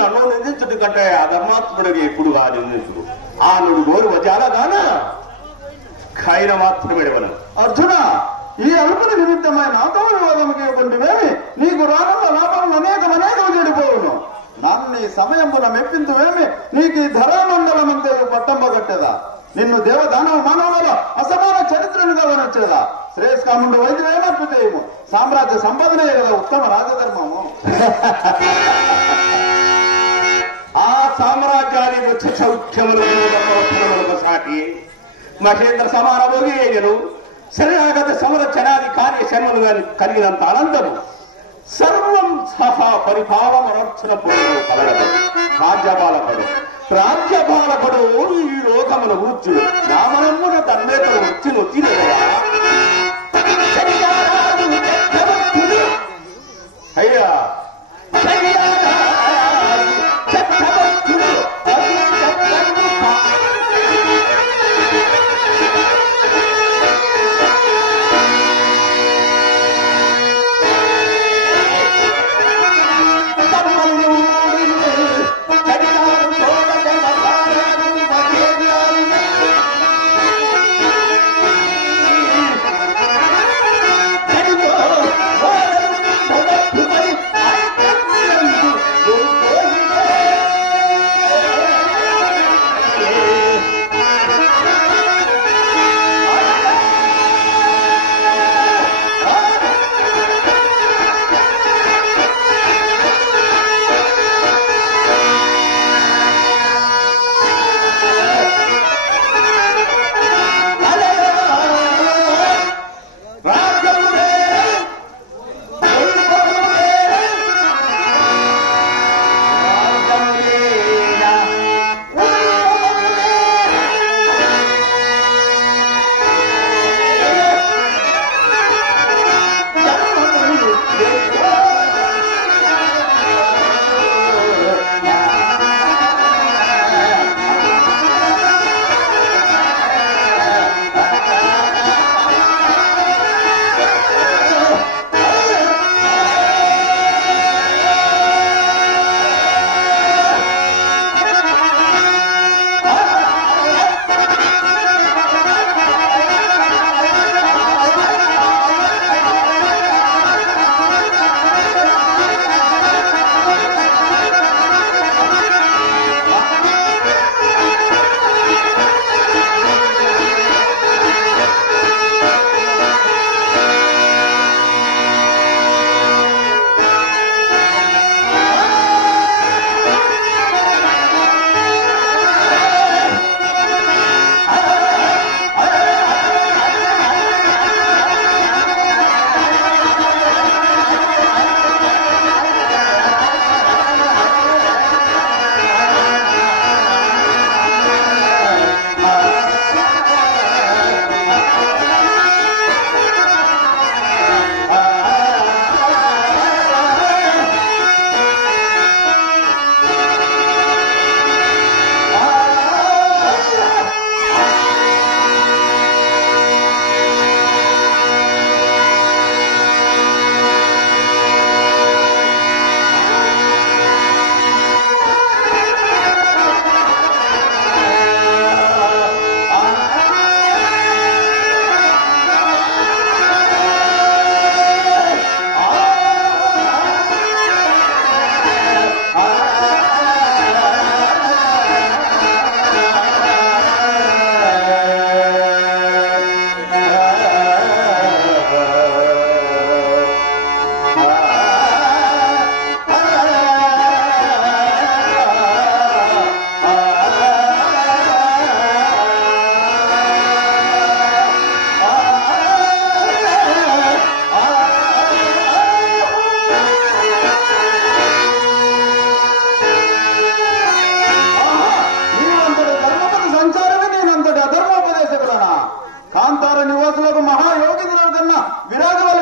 నన్ను నిందించుడు కంటే అధర్మాత్ముడికి ఎప్పుడు ఆ నిందించుడు ఆ నుడు గోరు వజాలగాన ఖైన మాత్రమే అర్జున ఈ అల్పుల నిమిత్తమైన నాతో వివాదముకి కొంటివేమి నీకు రానున్న లాభములు అనేకం చెడిపోవును నన్ను నీ సమయమున మెప్పింతువేమి నీకు ఈ ధరామండలమంతే పట్టంబ కట్టేదా నిన్ను దేవదానవ మానవులలో అసమాన చరిత్రనుగా వనొచ్చేదా శ్రేష్కాముండు వైద్యమేమర్పితేమో సామ్రాజ్య సంపాదనే కదా ఉత్తమ రాజధర్మము ఆ సామ్రాజ్యానికి వచ్చే సౌఖ్యములు సాటి మహేంద్ర సమాన భోగి అయినను శరణాగత సంరక్షణాది కార్య శర్మలు కలిగినంత అనంతము సర్వం సహా పరిపాలనరక్షణ పూర్వం కలగదు రాజ్యపాలకుడు ఈ లోకమును కూర్చుడు నామనమ్మున తన్నేతలు వచ్చినదయా అయ్యా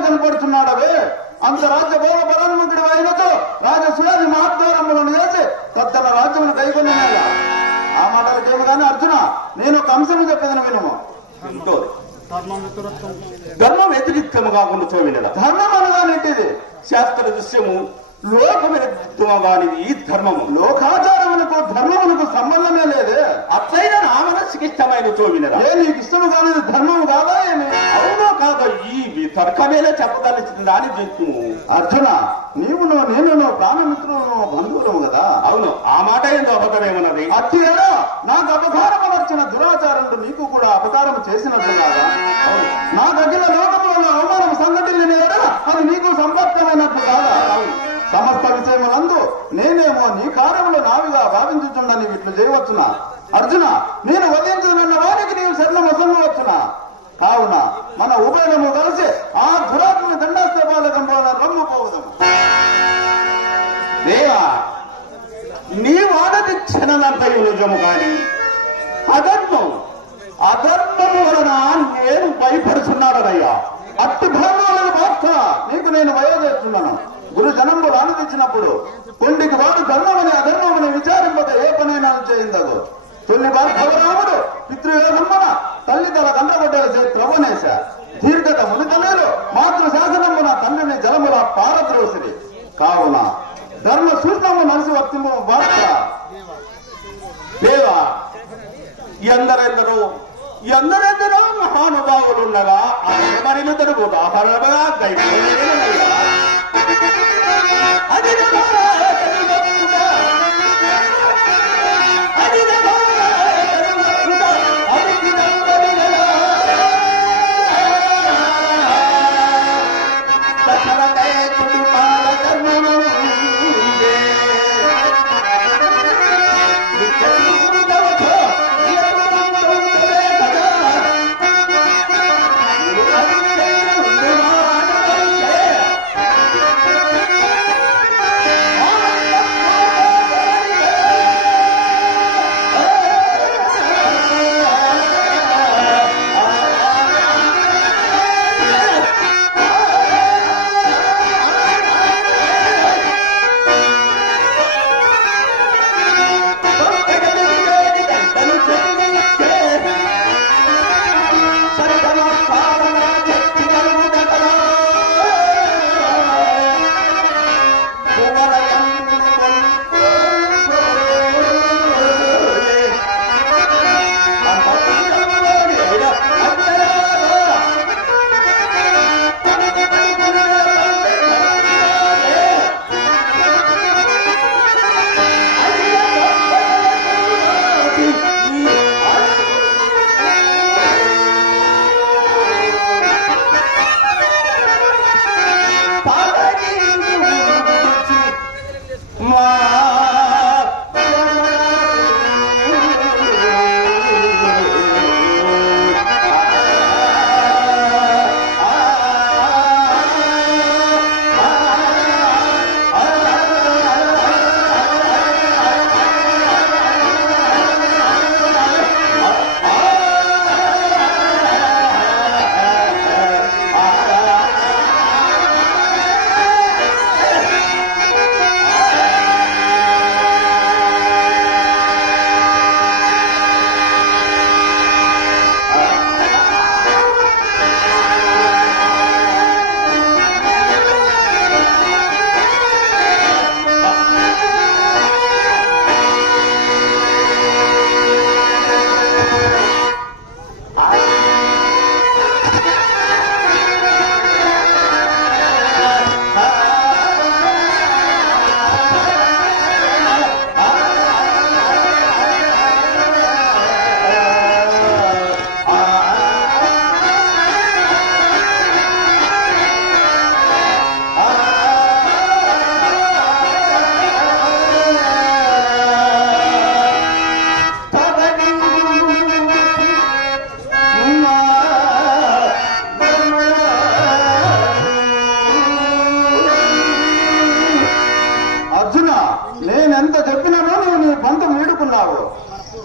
కనపడుతున్నాడవే అంత రాజ్య బౌల బలాన్ముఖుడు అయినతో రాజసుయాది మహద్వారములను చేసి తన రాజ్యమును కైకొన్నాడు. ఆ మాటలకేమి కానీ అర్జున నేను ఒక అంశము చెప్పేదని వినుము. ధర్మం వ్యతిరిక్తము కాకుండా చూడండి. ధర్మం అనగా నెట్టిది శాస్త్ర దృశ్యము లోకమిత్వగానిది ఈ ధర్మము. లోకాచారమునకు ధర్మమునకు సంబంధమే లేదే. అట్లయినా నా మనస్సుకి ఇష్టమైన చోవినరా. ఏ నీకు ఇష్టము కానిది ధర్మము కాదా ఏమి? అవునో కాదో ఈ తర్కమేలా చెప్పదలిచింది దాని జీవితము. అర్జున, నీవును నేను ప్రాణమిత్రులను బంధువులము కదా. అవును, ఆ మాట ఏందో అబద్ధమేమన్నది. అట్టిలో నాకు అపకారం వచ్చిన దురాచారుడు నీకు కూడా అపకారం చేసినట్లు కాదా? నాకు అఖిల లోకంలో అవమానం సంఘటన అది నీకు సంపర్కమైనట్లు కాదా? సమస్త విషయములందు నేనేమో నీ కార్యములు నావిగా భావించుచుండని ఇట్లు చేయవచ్చునా? అర్జున, నేను వధించుతున్న వారికి నీవు శరణం వసంగవచ్చునా? కావున మన ఉభయము కలిసి ఆ దురాత్మని దండాస్తపాలకంలో రమ్ముపోవదము. దేవా, నీ వాదది క్షణలంతయు నిజము కాని అధర్మము వలన నేను భయపడుతున్నాడనయ్యా. అట్టి భావాలను మాత్ర నీకు నేను వయోజేస్తున్నాను. గురు జనంబులు ఆనందించినప్పుడు కొండికి వాడు ధర్మమని అధర్మమని విచారింపక ఏ పనైనా చేయిందగు. తొలి భార్గవరాముడు పితృయోగమ్మన తల్లి తల కండ్రగొడ్డల త్రవనేశ దీర్ఘత మునితలేలు మాతృ శాసనమున తండ్రిని జలముల పారద్రోసిరి. కావున ధర్మ సూక్ష్మము మనసు వర్తిము వార్త. దేవా, ఎందరెందరో మహానుభావులుండగా అమరినుదరుగు ఉదాహరణగా దైవమయ్యా.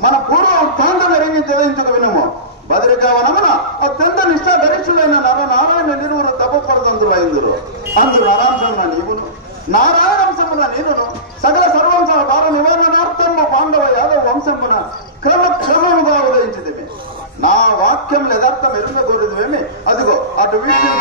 మన పూర్వ వృత్తాంతం ఎరిగి చదివించక వినము. బదరికావనమున అత్యంత నిష్ఠా గరిష్ఠులైన నరనారాయణ నిరువురు తపపరదంతులు అయిందురు. అందు నరాంశమున నీవును నారాయణంశమున నేనును సకల సర్వంశ భార నివారణార్థము పాండవ యాదవ వంశమున క్రమముగా ఉదయించదేమి. నా వాక్యం యథార్థం ఎదుగ కోరేదేమి. అదిగో అటు వీటి